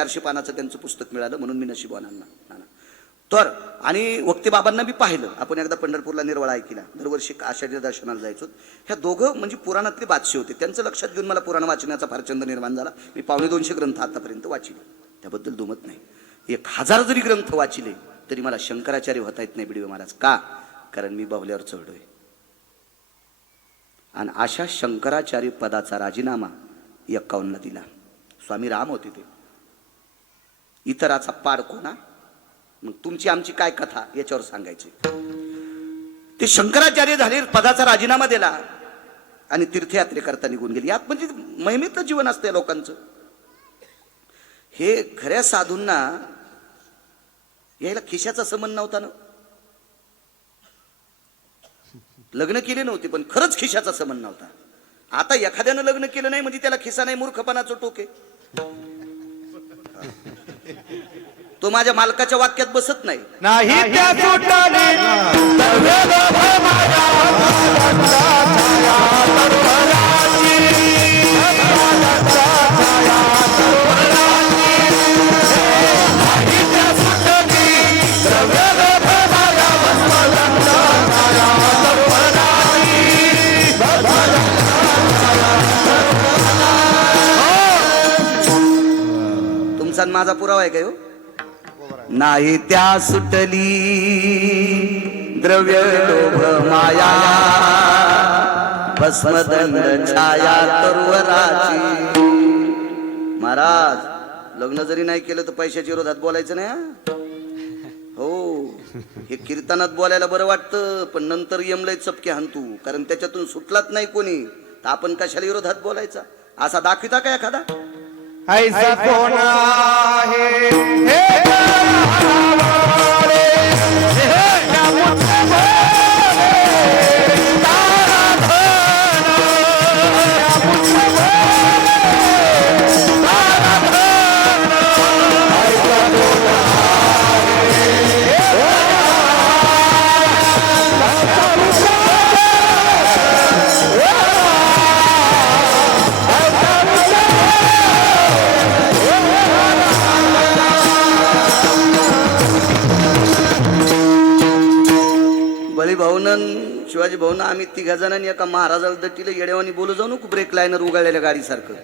चारशे पानाचं त्यांचं पुस्तक मिळालं म्हणून मी नशिबवानांना तर आणि वक्तेबाबांना मी पाहिलं. आपण एकदा पंढरपूरला निर्वळा ऐकला. दरवर्षी आषाढी दर्शनाला जायचो. ह्या दोघं म्हणजे पुराणातले बादशे होते. त्यांचं लक्षात घेऊन मला पुराण वाचण्याचा फार छंद निर्माण झाला. मी पावणे दोनशे ग्रंथ आतापर्यंत वाचिले. त्याबद्दल दुमत नाही. एक हजार जरी ग्रंथ वाचिले तरी मला शंकराचार्य होता येत नाही बिडवे महाराज. का? कारण मी बाहुल्यावर चढलोय. आणि अशा शंकराचार्य पदाचा राजीनामा एक्कावन्न दिला. स्वामी राम होते ते. इतराचा पाड कोणा? मग तुमची आमची काय कथा? याच्यावर सांगायची. ते शंकराचार्य झाले पदाचा राजीनामा दिला आणि तीर्थयात्रेकरता निघून गेली. यात म्हणजे महिमेतलं जीवन असतं लोकांचं. हे खऱ्या साधूंना यायला खिशाचा संबंध नव्हता ना? लग्न केले नव्हते पण खरंच खिशाचा संबंध नव्हता. आता एखाद्यानं लग्न केलं नाही म्हणजे त्याला खिसा नाही मूर्खपणाचं टोके. तो माझ्या मालकाच्या वाक्यात बसत नाही. नाही त्या सुटाने तुमचा आणि माझा पुरावा आहे काय हो? नाही त्या सुटली. द्रव्य लोभ माया. भस्मदंड छाया तरुवराची महाराज लग्न जरी नाही केलं तर पैशाच्या विरोधात बोलायचं नाही हो? हे. कीर्तनात बोलायला बरं वाटतं पण नंतर यमलय चपके हाणतू कारण त्याच्यातून सुटलाच नाही कोणी. तर आपण कशाला विरोधात बोलायचा? असा दाखविता का एखादा? ऐसा सोना आहे? हे शिवाजी भाऊनं आम्ही तिघा जणांनी एका महाराजाला दट्टीला येड्यावानी बोलू जाऊ नको ब्रेक लाईनर उगाळलेल्या गाडीसारखं.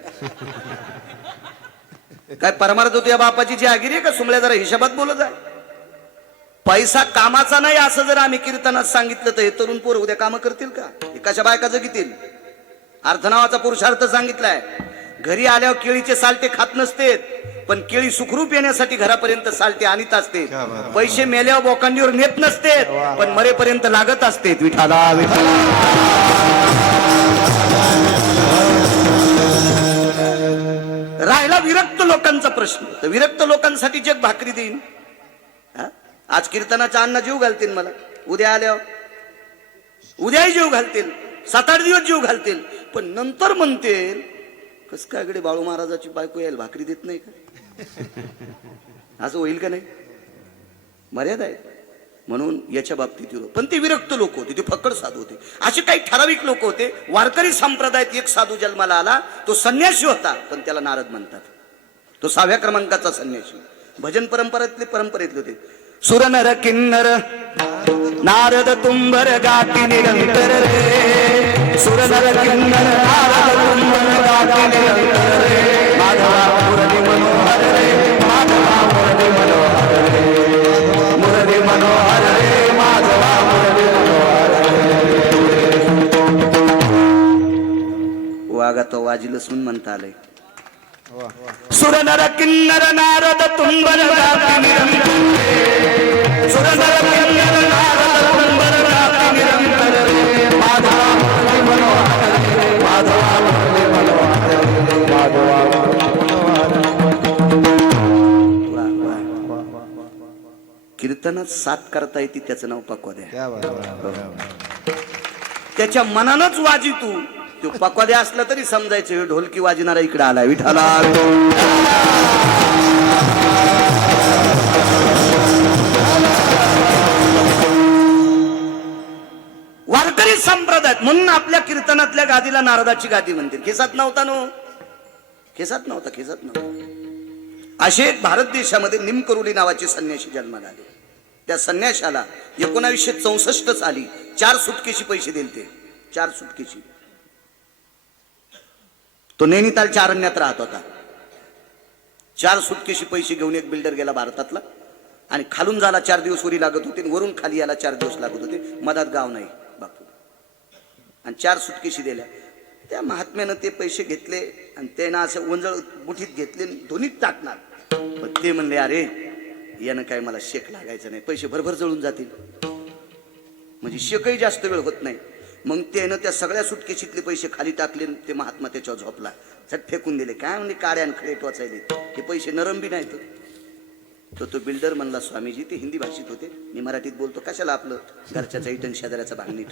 काय परमार्थ होतो या बापाची जी आगिरी आहे का? सुमल्या जरा हिशोबात बोलत आहे पैसा कामाचा नाही असं जर आम्ही कीर्तनात सांगितलं तर हे तरुण पोर उद्या कामं करतील का? एकाच्या बायका जगितील? अर्थनावाचा पुरुषार्थ सांगितलाय. घरी आल्यावर केळीचे सालटे खात नसते पण केळी सुखरूप येण्यासाठी घरापर्यंत सालटे आणीत असते पैसे मेल्यावर बोकांडीवर नेत नसते पण मरेपर्यंत लागत असते. विठाला विठाला राहिला विरक्त लोकांचा प्रश्न. तर विरक्त लोकांसाठी जग भाकरी देईन? आज कीर्तनाचा अन्न जीव घालतील मला. उद्या आल्यावर. उद्याही जीव घालतील. सात आठ दिवस जीव घालतील. पण नंतर म्हणतील कस काय कडे बाळू महाराजाची बायको यायला भाकरी देत नाही का? असं होईल का नाही? मर्यादा आहे. म्हणून याच्या बाबतीत पण ते विरक्त लोक होते ते फक्कड साधू होते. असे काही ठराविक लोक होते. वारकरी संप्रदायात एक साधू जन्माला आला तो संन्यासी होता पण त्याला नारद म्हणतात. तो सहाव्या क्रमांकाचा संन्यासी भजन परंपरेतले परंपरेतले होते. सुरनर किन्नर नारद तुंबर गाती निरंतर रे. सुरनर किन्नर नारद तुंबर वागा तो वाजिल सुन म्हणता आलंय सुरनर किन्नर नारद तुंबर सुर नर किन्नर नारद माधवा. कीर्तनात साथ करता येते त्याचं नाव पक्वाद्या. त्याच्या मनानच वाजी तू. तो पक्वाद्या असला तरी समजायचं ढोलकी वाजणारा इकडे आलाय विठाला वारकरी संप्रदायात म्हणून आपल्या कीर्तनातल्या गादीला नारदाची गादी म्हणतील. खिसात नव्हता नो. खिसात नव्हता खिसात नव्हता. असे भारत देशामध्ये निमकरुली नावाचे संन्याशी जन्माला आले. त्या संन्याशाला एकोणावीसशे चौसष्ट साली चार सुटकेशी पैसे दिले ते चार सुटकेशी. तो नैनितालच्या अरण्यात राहत होता. चार सुटकेशी पैसे घेऊन एक बिल्डर गेला भारतातला आणि खालून झाला चार दिवस वरी लागत होते आणि वरून खाली याला चार दिवस लागत होते. मधात गाव नाही बापू. आणि चार सुटकेशी दिल्या. त्या महात्म्यानं ते पैसे घेतले आणि त्यानं असं वंजळ मुठीत घेतले दोन्हीत टाकणार. पण ते म्हणले अरे यानं काय मला शेक लागायचं नाही पैसे भरभर जळून जातील. म्हणजे शेकही जास्त वेळ होत नाही. मग त्यानं त्या सगळ्या सुटकेशीतले पैसे खाली टाकले ते महात्मा त्याच्यावर झोपला. झट फेकून दिले. काय म्हणजे काड्यान खडे टोचायले? हे पैसे नरम बी नाहीत. तर तो बिल्डर म्हणला स्वामीजी ते हिंदी भाषेत होते. मी मराठीत बोलतो. कशाला आपलं घरच्याचा इटन शेजाऱ्याचा भाग नीट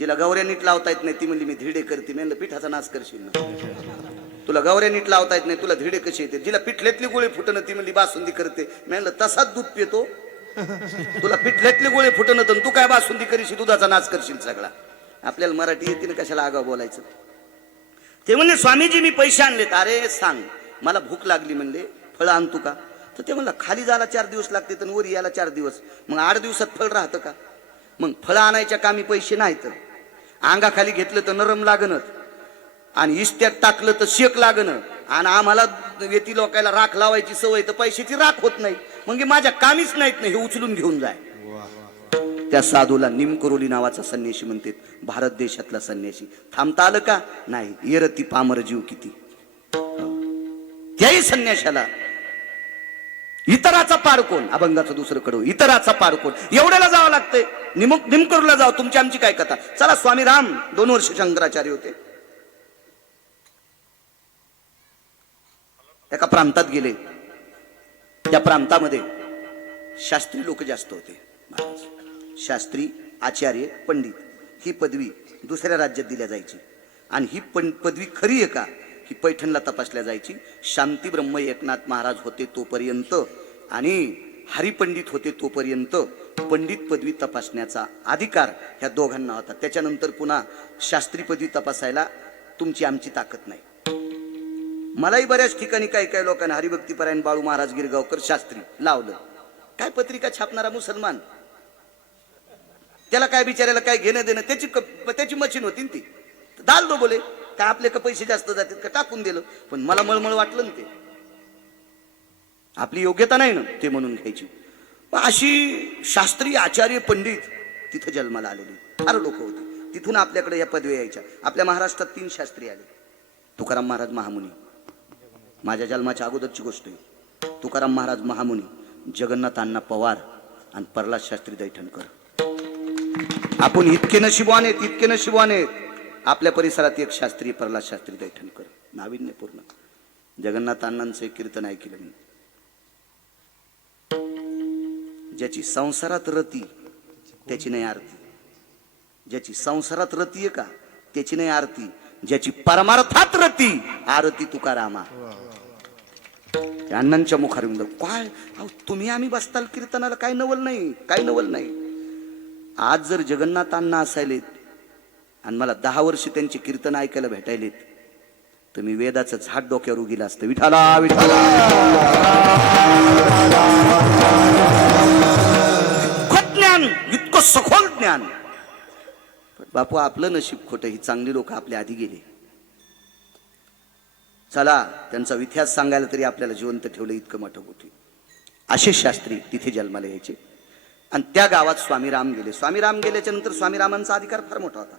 जिला गौऱ्या नीट लावता येत नाही ती म्हणली मी धिडे करते म्हणलं पिठाचा नाश करशील ना. तुला गौऱ्या नीट लावता येत नाही तुला धिडे कशी येते जिला पिठल्यातली गोळी फुटणं ती म्हणली बासुंदी करते. म्हणलं तसाच दूध पितो तुला पिठल्यातली गोळे फुटणं तर तू काय बासुंदी करीशी दुधाचा नाच करशील सगळा? आपल्याला मराठी येते ना कशाला आगाव बोलायचं? ते म्हणले स्वामीजी मी पैसे आणलेत. अरे सांग मला भूक लागली म्हणले फळं आणतो का? तर ते म्हणलं खाली जायला चार दिवस लागते तर वर यायला चार दिवस. मग आठ दिवसात फळ राहतं का? मग फळं आणायच्या कामी पैसे नाहीत. अंगाखाली घेतलं तर नरम लागणच आणि इस्त्यात टाकलं तर शेक लागणं आणि आम्हाला येती लोकायला राख लावायची सवय तर पैशाची राख होत नाही. म्हणजे माझ्या कामीच नाहीत नाही हे उचलून घेऊन जाय. त्या साधूला निमकरोली नावाचा संन्याशी म्हणते भारत देशातला संन्याशी. थांबता आलं का? नाही. येरती पामर जीव किती. त्याही संन्याशाला. इतराचा पार कोण? अभंगाचं दुसरं कडू इतराचा पार कोण? एवढ्याला जावं लागतंय. निमक निमकरूला जावं. तुमची आमची काय कथा? चला स्वामी राम दोन वर्ष शंकराचार्य होते. एका प्रांतात गेले. त्या प्रांतामध्ये शास्त्री लोक जास्त होते. शास्त्री आचार्य पंडित ही पदवी दुसऱ्या राज्यात दिल्या जायची. आणि ही पण पदवी खरी आहे का? ही पैठणला तपासल्या जायची. शांती ब्रह्म एकनाथ महाराज होते तोपर्यंत आणि हरिपंडित होते तोपर्यंत पंडित पदवी तपासण्याचा अधिकार ह्या दोघांना होता. त्याच्यानंतर पुन्हा शास्त्री पदवी तपासायला तुमची आमची ताकद नाही. मलाही बऱ्याच ठिकाणी काही काही लोकांना हरिभक्तीपरायण बाळू महाराज गिरगावकर शास्त्री लावलं. काय पत्रिका छापणारा मुसलमान? त्याला काय बिचारायला काय घेणं देणं? त्याची त्याची मशीन होती ना ती. दाल दो बोले काय आपले का पैसे जास्त जातात का? टाकून दिलं. पण मला मळमळ वाटलं ना ते. आपली योग्यता नाही ना ते म्हणून घ्यायची. पण अशी शास्त्रीय आचार्य पंडित तिथं जन्माला आलेली. फार लोक होती. तिथून आपल्याकडे या पदवी यायच्या. आपल्या महाराष्ट्रात तीन शास्त्री आले. तुकाराम महाराज महामुनी. माझ्या जन्माच्या अगोदरची गोष्ट आहे. तुकाराम महाराज महामुनी जगन्नाथ अण्णा पवार आणि प्रल्हाद शास्त्री दैठणकर. आपण इतके नशिबवान आहेत इतके नशिबवान आहेत आपल्या परिसरात एक शास्त्री प्रल्हाद शास्त्री दैठणकर. नाविन्यपूर्ण. जगन्नाथ अण्णांचं एक कीर्तन ऐकलं मी. ज्याची संसारात रती त्याची नाही आरती. ज्याची संसारात रती आहे का त्याची नाही आरती. ज्याची परमार्थात रती आरती तुकारामा. त्या अण्णांच्या मुखार येऊन जाऊ. काय? अहो, तुम्ही आम्ही बसताल कीर्तनाला? काय नवल नाही काय नवल नाही. आज जर जगन्नाथ अण्णा असायलेत आणि मला दहा वर्ष त्यांचे कीर्तन ऐकायला भेटायलेत तर मी वेदाचं झाड डोक्यावर उगीला असतं. विठाला विठाला ज्ञान इतकं सखोल ज्ञान. पण बापू आपलं नशीब खोटं ही चांगली लोक आपल्या आधी गेले. चला त्यांचा इतिहास सांगायला तरी आपल्याला जिवंत ठेवलं इतकं मोठं गोष्टी. असे शास्त्री तिथे जन्माला यायचे. आणि त्या गावात स्वामी राम गेले. स्वामी राम गेल्याच्यानंतर स्वामीरामांचा अधिकार फार मोठा होता.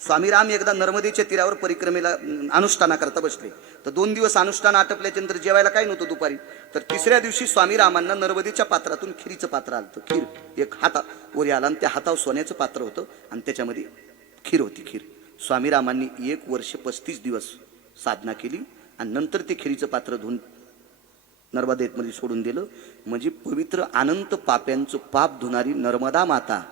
स्वामीराम एकदा नर्मदेच्या तीरावर परिक्रमेला अनुष्ठानाकरता बसले. तर दोन दिवस अनुष्ठान आटपल्याच्या नंतर जेवायला काय नव्हतं दुपारी. तर तिसऱ्या दिवशी स्वामीरामांना नर्मदेच्या पात्रातून खिरीचं पात्र आलं खीर एक हाता वर आला आणि त्या हातावर सोन्याचं पात्र होतं आणि त्याच्यामध्ये खीर होती खीर. स्वामीरामांनी एक वर्ष पस्तीस दिवस साधना केली आणि नंतर ते खिरीचं पात्र धुवून नर्मदेमध्ये सोडून दिलं. म्हणजे पवित्र अनंत पाप्यांचं पाप धुणारी नर्मदा माता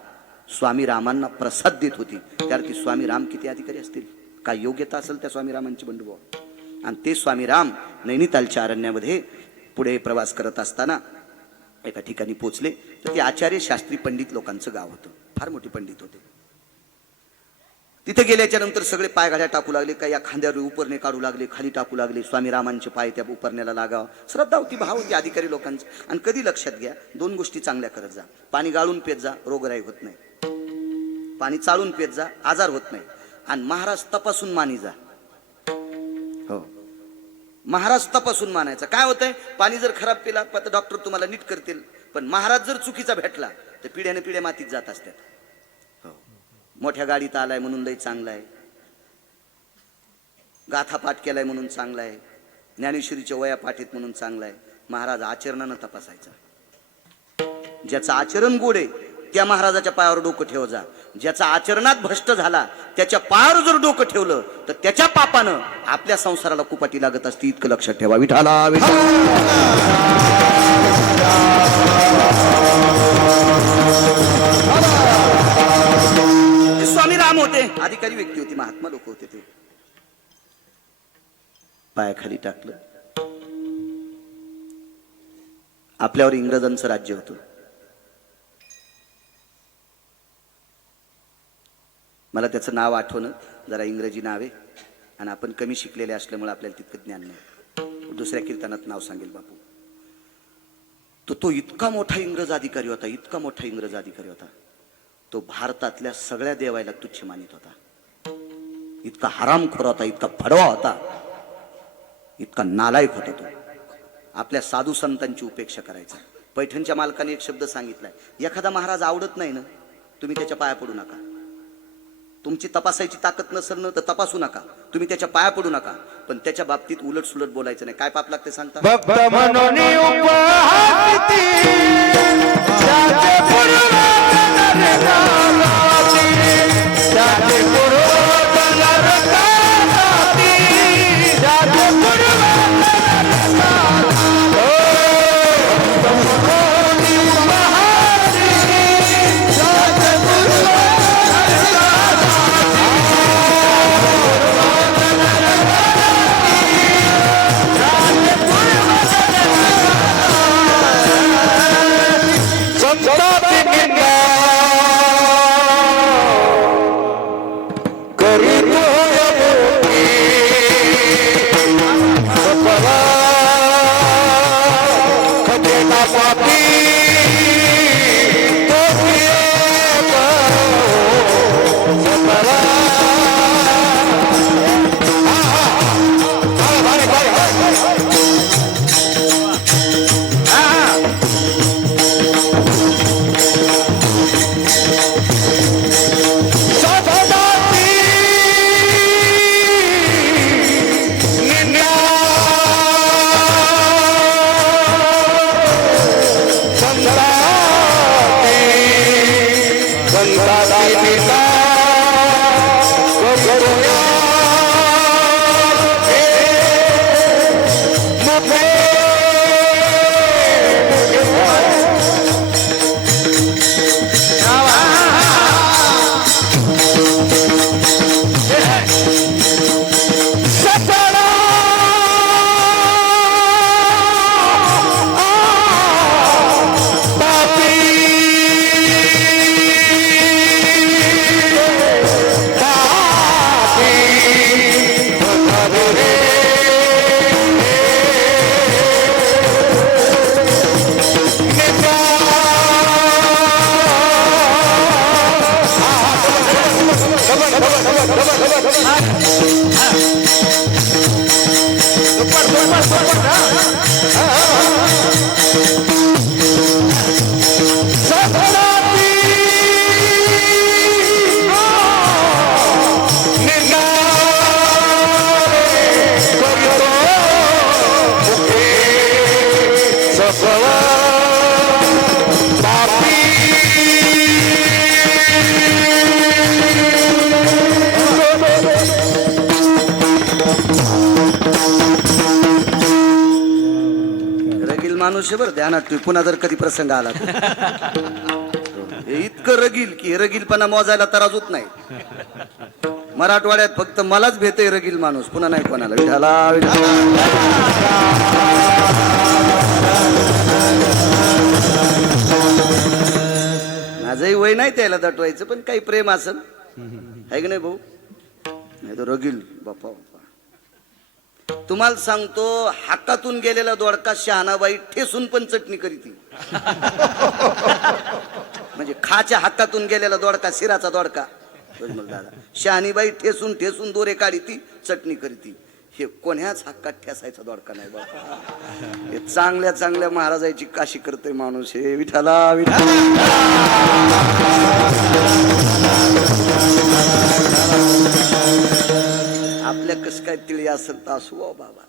स्वामी रामांना प्रसाद देत होती. त्यावरती स्वामी राम किती अधिकारी असतील? काय योग्यता असेल त्या स्वामी रामांची बंडुभाव आणि ते स्वामी राम नैनितालच्या अरण्यामध्ये पुढे प्रवास करत असताना एका ठिकाणी पोचले. तर ते आचार्य शास्त्री पंडित लोकांचं गाव होतं. फार मोठे पंडित होते. तिथे गेल्याच्यानंतर सगळे पायघाड्या टाकू लागले. का या खांद्यावर उपरणे काढू लागले खाली टाकू लागले. स्वामी रामांचे पाय त्या उपरण्याला लागाव. श्रद्धा होती भाव होती अधिकारी लोकांचं. आणि कधी लक्षात घ्या दोन गोष्टी चांगल्या करत जा. पाणी गाळून पेत जा रोगराई होत नाही. पाणी चाळून पेत जा आजार होत नाही. आणि महाराज तपासून मानी जा. हो. महाराज तपासून मानायचा. काय होतंय? पाणी जर खराब पिला तर डॉक्टर तुम्हाला नीट करतील. पण महाराज जर चुकीचा भेटला तर पिढ्याने पिढ्या मातीत जात असतात हो. मोठ्या गाडीत आलाय म्हणून लय चांगला आहे गाथा पाठ केलाय म्हणून चांगला आहे ज्ञानेश्वरीच्या वया पाठीत म्हणून चांगला आहे महाराज आचरणानं तपासायचा. ज्याचं आचरण गोड आहे त्या महाराजाच्या पायावर डोकं ठेव जा. ज्याचा आचरणात भ्रष्ट झाला त्याच्या पायावर जर डोकं ठेवलं तर त्याच्या पापानं आपल्या संसाराला कुपाटी लागत असते. इतकं लक्षात ठेवा. विठाला स्वामी राम होते. अधिकारी व्यक्ती होती महात्मा लोक होते ते. पायाखाली टाकलं. आपल्यावर इंग्रजांचं राज्य होतं. मला त्याचं नाव आठवणं जरा इंग्रजी नाव. आहे आणि आपण कमी शिकलेले असल्यामुळे आपल्याला तितकं ज्ञान नाही. दुसऱ्या कीर्तनात नाव सांगेल बापू. तो तो इतका मोठा इंग्रज अधिकारी होता इतका मोठा इंग्रज अधिकारी होता. तो भारतातल्या सगळ्या देवायला तुच्छ मानित होता. इतका हरामखोर होता इतका फडवा होता. इतका नालायक होता तो. आपल्या साधू संतांची उपेक्षा करायचा. पैठणच्या मालकाने एक शब्द सांगितलाय एखादा महाराज आवडत नाही ना तुम्ही त्याच्या पाया पडू नका. तुमची तपासायची ताकद नसेल ना तर तपासू नका. तुम्ही त्याच्या पाया पडू नका. पण त्याच्या बाबतीत उलट सुलट बोलायचं नाही. काय पाप लागते सांगता? ध्यानात ठेव पुन्हा जर कधी प्रसंग आला तर. हे इतकं रगील की हे रगीलपणा मोजायला तराज होत नाही. मराठवाड्यात फक्त मलाच भेटय रगील माणूस पुन्हा नाही कोणाला. विठाला विठाला. माझंही वय नाही त्याला दटवायचं पण काही प्रेम असेल आहे की नाही भाऊ? नाही तर रगील बापा तुम्हाला सांगतो हातातून गेलेला दोडका शहाणाबाई ठेसून पण चटणी करीती म्हणजे खाच्या हातातून गेलेला दोडका शिराचा दोडका. दादा. शहाणीबाई ठेसून ठेसून दोरे काढी ती चटणी करीती. हे कोण्याच हक्कात ठेसायचा दोडका नाही बाबा हे चांगल्या चांगल्या महाराजाची काशी करतोय माणूस हे. विठाला विठाला असेल तर असू बाबा.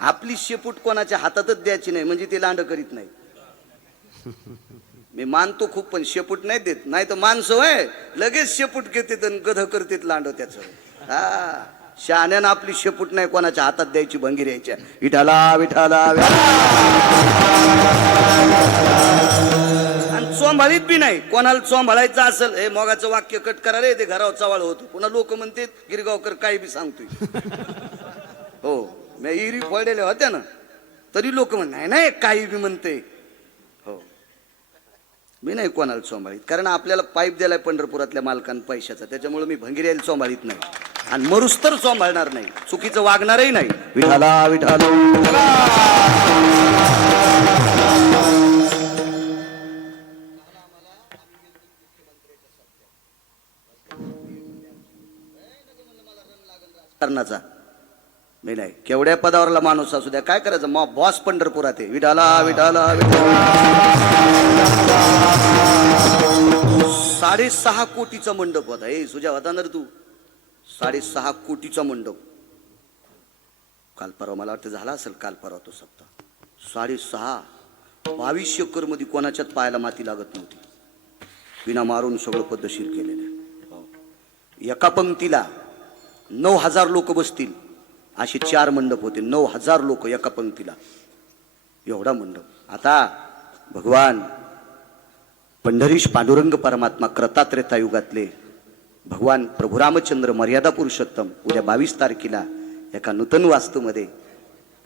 आपली शेपूट कोणाच्या हातातच द्यायची नाही म्हणजे ते लांड करीत नाही. मी मानतो खूप पण शेपूट नाही देत. नाही तर माणसं होय लगेच शेपूट घेते आणि गध करतेत लांड त्याच. हा शहाण्यानं आपली शेपूट नाही कोणाच्या हातात द्यायची भंगी यायच्या. विठाला विठाला आणि चोंभाळीत बी नाही. कोणाला चोंभाळायचं असेल हे मोगाचं वाक्य कट करा रे ते घरावर चवाळ होतो. पुन्हा लोक म्हणते गिरगावकर काही बी सांगतोय. हो मी इरी पडलेल्या होत्या ना तरी लोक म्हण नाही नाही काही बी म्हणते. हो. मी नाही कोणाला चोंभाळीत कारण आपल्याला पाईप दिलाय पंढरपुरातल्या मालकांना पैशाचा. त्याच्यामुळे मी भंगिऱ्याला चोंभाळीत नाही. आणि मरुस तर चोंभाळणार नाही. चुकीचं वागणारही नाही. विठाला विठाला करण्याचा मी नाही. केवढ्या पदावरला माणूस असू द्या काय करायचं? मग बॉस पंढरपुरात आहे. विठाला विठाला साडेसहा कोटीचा मंडप होता. ए सुजा होता ना तू? साडेसहा कोटीचा मंडप. काल परवा मला वाटतं झाला असेल काल परवा तो सप्ताह. साडेसहा. बावीस एकरमध्ये कोणाच्यात पायाला माती लागत नव्हती? विना मारून सगळं पद्धतशीर केलेलं आहे. एका पंक्तीला नऊ हजार लोक बसतील. असे चार मंडप होते. नऊ हजार लोक एका पंक्तीला. एवढा मंडप. आता भगवान पंढरीश पांडुरंग परमात्मा क्रतात्रेता युगातले भगवान प्रभू रामचंद्र मर्यादा पुरुषोत्तम उद्या बावीस तारखेला एका नूतन वास्तूमध्ये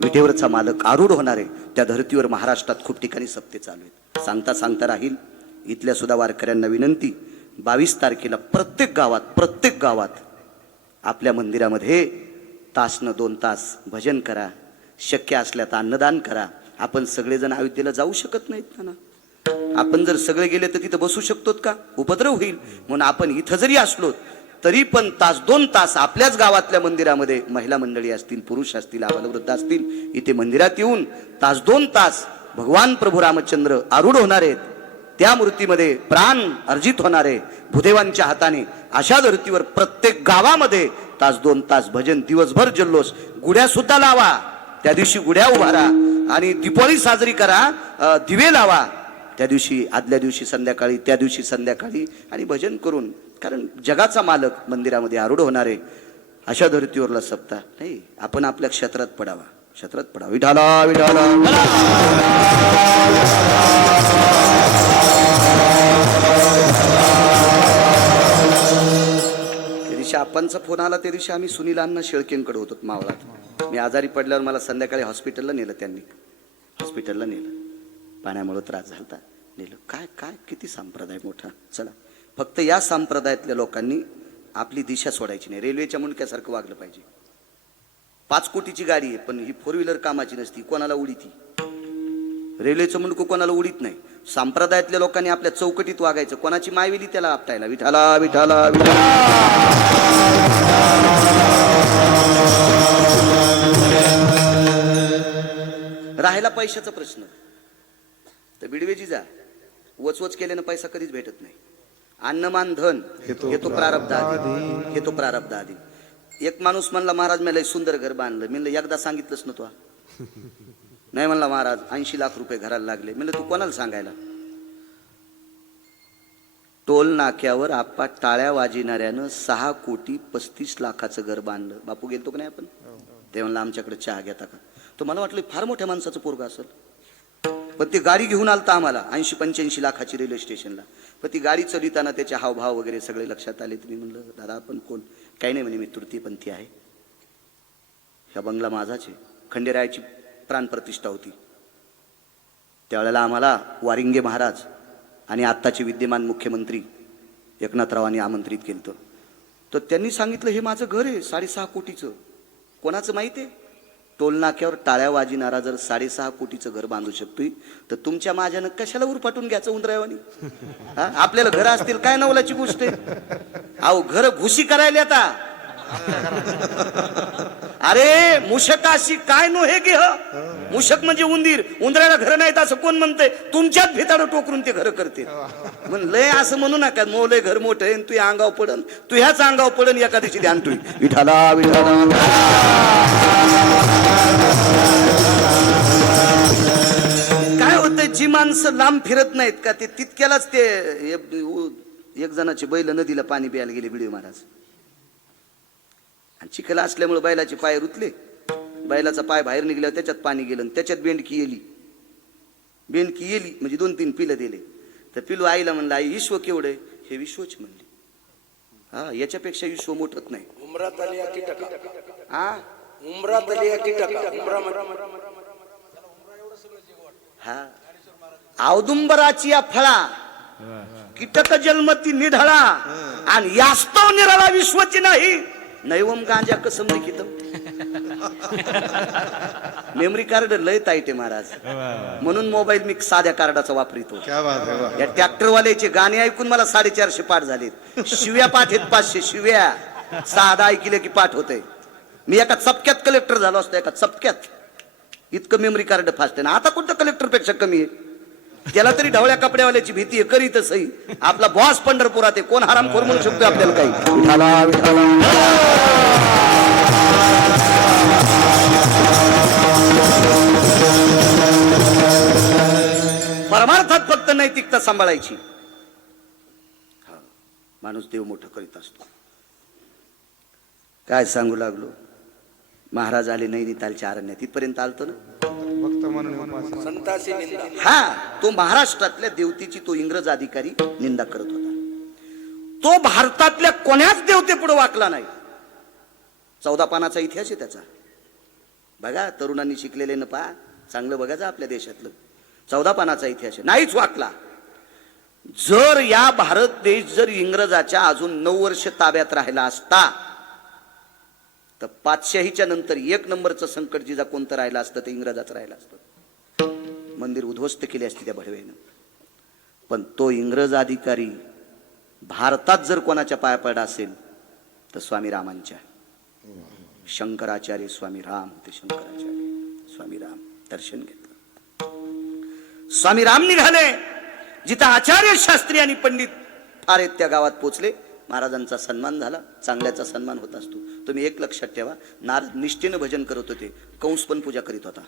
विटेवरचा मालक आरूढ होणार आहे. त्या धर्तीवर महाराष्ट्रात खूप ठिकाणी सप्ते चालू आहेत. सांगता सांगता राहील इथल्या सुद्धा वारकऱ्यांना विनंती बावीस तारखेला प्रत्येक गावात प्रत्येक गावात आपल्या मंदिरामध्ये तासनं दोन तास भजन करा शक्य असल्या तर अन्नदान करा. आपण सगळेजण अयोध्येला जाऊ शकत नाहीत ना आपण जर सगळे गेले तर तिथं बसू शकतो का? उपद्रव होईल. म्हणून आपण इथं जरी असलो तरी पण तास दोन तास आपल्याच गावातल्या मंदिरामध्ये महिला मंडळी असतील पुरुष असतील आबालवृद्ध असतील इथे मंदिरात येऊन तास दोन तास भगवान प्रभू रामचंद्र आरूढ होणार आहेत. त्या मूर्तीमध्ये प्राण अर्जित होणारे भूदेवांच्या हाताने अशा धर्तीवर प्रत्येक गावामध्ये तास दोन तास भजन दिवसभर जल्लोष. गुड्या सुद्धा लावा. त्या दिवशी गुड्या उभारा. आणि दीपावली साजरी करा. दिवे लावा. त्या दिवशी आदल्या दिवशी संध्याकाळी त्या दिवशी संध्याकाळी आणि भजन करून. कारण जगाचा मालक मंदिरामध्ये आरूढ होणारे अशा धर्तीवरला सप्ताह. नाही आपण आपल्या क्षेत्रात पडावा. क्षेत्रात पडावा. विठाला विठाला. दिवशी फोन आला त्या दिवशी आम्ही सुनील अण्णा शेळकेंकडे होतो मावळात. मी आजारी पडल्यावर मला संध्याकाळी हॉस्पिटलला नेलं त्यांनी. हॉस्पिटलला नेलं. पाण्यामुळे त्रास झाला नेलं. काय काय किती संप्रदाय मोठा. चला. फक्त या संप्रदायातल्या लोकांनी आपली दिशा सोडायची नाही. रेल्वेच्या मुंडक्यासारखं वागलं पाहिजे. पाच कोटीची गाडी आहे पण ही फोर व्हीलर कामाची नसती. कोणाला उडी ती? रेल्वेचं मुंडकं कोणाला उडीत नाही. संप्रदायातल्या लोकांनी आपल्या चौकटीत वागायचं. कोणाची मायविली त्याला आपटायला? विठाला विठाला विठाला राहायला पैशाचा प्रश्न. तर बिडवेजी जा. वचवच केल्यानं पैसा कधीच भेटत नाही. अन्नमान धन हे तो प्रारब्ध आधी. हे तो प्रारब्ध आधी. एक माणूस म्हणला महाराज मला लय सुंदर घर बांधलं. मी एकदा सांगितलंच ना तू. नाही म्हणला महाराज ऐंशी लाख रुपये घराला लागले. म्हणलं तू कोणाला सांगायला? टोल नाक्यावर आप्पा टाळ्या वाजिणाऱ्यानं सहा कोटी पस्तीस लाखाचं घर बांधलं. बापू गेलतो का नाही आपण? ते म्हणलं आमच्याकडे चहा घेता का तो मला वाटलं फार मोठ्या माणसाचं पोरगा असेल. पण ती गाडी घेऊन आलता आम्हाला ऐंशी पंच्याऐंशी लाखाची रेल्वे स्टेशनला. पण ती गाडी चलिताना त्याचे हावभाव वगैरे सगळे लक्षात आले. तुम्ही म्हणलं दादा आपण कोण? काही नाही म्हणे मी तृतीयपंथी आहे. ह्या बंगला माझाच आहे. खंडेरायाची प्राणप्रतिष्ठा होती. त्यावेळेला आम्हाला वारिंगे महाराज आणि आत्ताचे विद्यमान मुख्यमंत्री एकनाथरावांनी आमंत्रित केलं तर त्यांनी सांगितलं हे माझं घर आहे साडेसहा कोटीचं. कोणाचं माहिती आहे? टोलनाक्यावर टाळ्या वाजिणारा जर साडेसहा कोटीचं घर बांधू शकतोय तर तुमच्या माझ्यानं कशाला उरपाटून घ्यायचं उंदरावानी हा? आपल्याला घर असतील काय नवलाची गोष्ट आहे? अहो घर घुशी करायला आता. अरे मुशकाशी काय नो हे गे मुशक म्हणजे उंदीर. उंदराला घर नाहीत असं कोण म्हणतंय? तुमच्यात भिताडं टोकरून ते घर करते. म्हण लय असं म्हणू नका. मोलय घर मोठं आहे तू अंगाव पडन. तू ह्याच अंगाव पडन एका दिवशी ध्यान तुई विठाला विठाला काय होतंय? जी माणसं लांब फिरत नाहीत का? ते तितक्यालाच ते एक जणाची जणाचे बैल नदीला पाणी प्यायला गेले बिडे महाराज. आणि चिखल असल्यामुळे बैलाचे पाय रुतले. बैलाचा पाय बाहेर निघल्यावर त्याच्यात पाणी गेलं आणि त्याच्यात बेंडकी येली. बेंडकी येली म्हणजे दोन तीन पिलं दिले. तर पिलू आईला म्हणलं आई विश्व केवढं हे विश्वच म्हणले. हा याच्यापेक्षा विश्व मोठत नाही. उमरात आली हा उमरात आली या कीटका उमरा हा. औदुंबराची या फळा कीटक जन्मती निढळा आणि यास्तव निराळा विश्वची नाही. नैवम गांजा कसम लिखितम मेमरी कार्ड लय आहे महाराज. म्हणून मोबाईल मी साध्या कार्डाचा वापरितो. क्या बात है वाह. या ट्रॅक्टरवाल्याचे गाणे ऐकून मला साडेचारशे पाठ झालेत. शिव्या पाठ आहेत पाचशे शिव्या. साधा ऐकले की पाठ होते मी एका चपक्यात कलेक्टर झालो असतो एका चपक्यात. इतकं मेमरी कार्ड फास्ट आहे ना. आता कोणतं कलेक्टरपेक्षा कमी आहे? त्याला तरी ढवळ्या कपड्यावाल्याची भीती आहे करीत सही आपला बॉस पंढरपुरात आहे कोण हराम खोर म्हणू शकतो आपल्याला काही? विठाला विठाला परमार्थात फक्त नैतिकता सांभाळायची. हा, माणूस देव मोठं करीत असतो. काय सांगू लागलो? महाराज आले नैनितालच्या अरण्यात इथपर्यंत आलतो ना? भक्त म्हणून उपासना. संतासी निंदा. हा तो महाराष्ट्रातल्या देवतेची तो इंग्रज अधिकारी निंदा करत होता. तो भारतातल्या कोण्याच देवते पुढे वाकला नाही? चौदा पानाचा इतिहास आहे त्याचा. बघा तरुणांनी शिकलेले न पहा चांगलं बघायचं आपल्या देशातलं. चौदा पानाचा इतिहास आहे. नाहीच वाकला. जर या भारत देश जर इंग्रजाच्या अजून नऊ वर्ष ताब्यात राहिला असता तर पाचशाहीच्या नंतर एक नंबरचं संकट जिजा कोणतं राहिलं असतं ते इंग्रजाचं राहिलं असतं. मंदिर उद्ध्वस्त केले असते त्या भडव्यानं. पण तो इंग्रज अधिकारी भारतात जर कोणाच्या पाया पडला असेल तर स्वामी रामांच्या. शंकराचार्य स्वामी राम ते शंकराचार्य. स्वामी राम दर्शन घेतलं. स्वामी राम निघाले. जिथं आचार्य शास्त्री आणि पंडित फार त्या गावात पोचले. महाराजांचा सन्मान झाला चांगल्याचा सन्मान होत असतो. तुम्ही एक लक्षात ठेवा नारद निष्ठेनं भजन करत होते कंस पण पूजा करीत होता.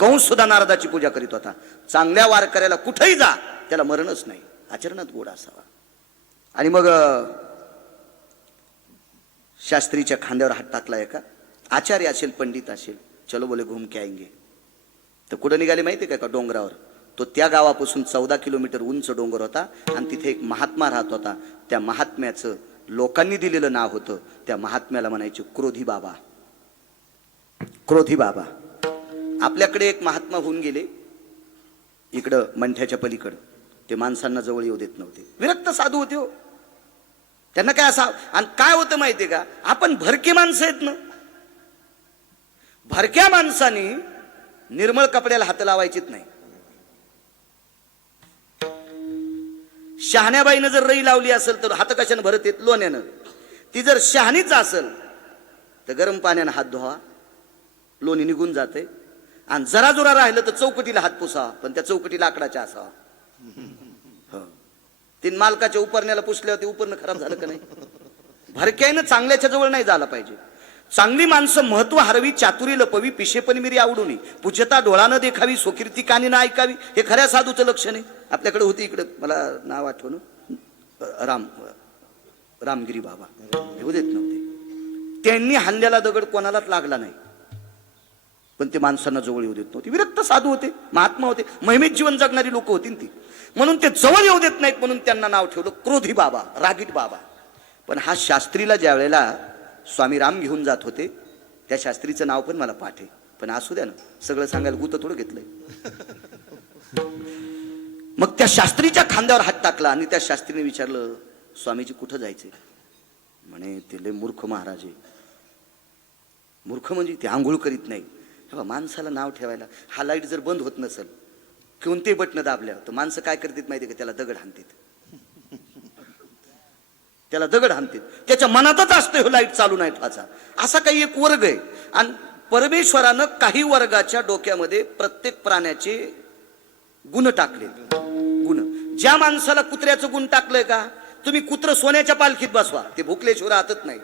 कंस सुद्धा नारदाची पूजा करीत होता. चांगल्या वारकऱ्याला कुठेही जा त्याला मरणच नाही आचरणात गोड असावा. आणि मग शास्त्रीच्या खांद्यावर हात टाकला एका आचार्य असेल पंडित असेल चलो बोले घुम के आएंगे. तर कुठं निघाले माहिती आहे का डोंगरावर? तो त्या गावापासून चौदा किलोमीटर उंच डोंगर होता आणि तिथे एक महात्मा राहत होता. त्या महात्म्याचं लोकांनी दिलेलं नाव होतं. त्या महात्म्याला म्हणायचे क्रोधी बाबा. क्रोधी बाबा. आपल्याकडे एक महात्मा होऊन गेले. इकडं मंठ्याच्या पलीकडं. ते माणसांना जवळ येऊ देत नव्हते. विरक्त साधू होते हो. त्यांना काय असा आणि काय होतं माहितीये का? आपण भरके माणसं आहेत ना. भरक्या माणसाने निर्मळ कपड्याला हात लावायचीच नाही. शहाण्याबाईनं जर रई लावली असेल तर हात कशानं भरत येत लोण्यानं. ती जर शहाणीच असेल तर गरम पाण्यानं हात धुवा. लोणी निघून जाते. आणि जरा जोरा राहिलं तर चौकटीला हात पुसावा पण त्या चौकटी लाकडाच्या असावा. तीन मालकाच्या उपरण्याला पुसल्यावर ते उपरणं खराब झालं का नाही? भरक्यानं चांगल्याच्या जवळ नाही झाला पाहिजे. चांगली माणसं महत्त्व हरवी चातुरी लपवी पिशेपण मिरी आवडू पूज्यता पूजता डोळानं देखावी स्वकीर्ती कानी ना ऐकावी. हे खऱ्या साधूचं लक्षण आहे. आपल्याकडे होती इकडे. मला नाव आठवण. राम रामगिरी बाबा. येऊ देत नव्हते. त्यांनी हल्ल्याला दगड कोणालाच लागला नाही. पण ते माणसांना जवळ येऊ देत नव्हते. विरक्त साधू होते. महात्मा होते. महिमेत जीवन जगणारी लोक होती ती. म्हणून ते जवळ येऊ देत नाहीत म्हणून त्यांना नाव ठेवलं. क्रोधी बाबा रागीट बाबा. पण हा शास्त्रीला ज्या वेळेला स्वामी राम घेऊन जात होते. त्या शास्त्रीचं नाव पण मला पाठ आहे. पण असू द्या ना सगळं सांगायला गुत थोडं घेतलंय. मग त्या शास्त्रीच्या खांद्यावर हात टाकला आणि त्या शास्त्रीने विचारलं स्वामीजी कुठं जायचे म्हणे ते लय मूर्ख महाराज आहे. मूर्ख म्हणजे ते आंघोळ करीत नाही. बाबा माणसाला नाव ठेवायला हा लाइट जर बंद होत नसेल कोणते बटणं दाबल्या तर माणसं काय करतात माहिती का? त्याला दगड हाणतात. त्याला दगड हाणतील. त्याच्या मनातच असतं हे लाइट चालू नाही ठेवायचा असा काही एक वर्ग आहे. आणि परमेश्वरानं काही वर्गाच्या डोक्यामध्ये प्रत्येक प्राण्याचे गुण टाकले. गुण. ज्या माणसाला कुत्र्याचं गुण टाकलंय का? तुम्ही कुत्र सोन्याच्या पालखीत बसवा. ते भुकल्याशिवाय राहतच नाही.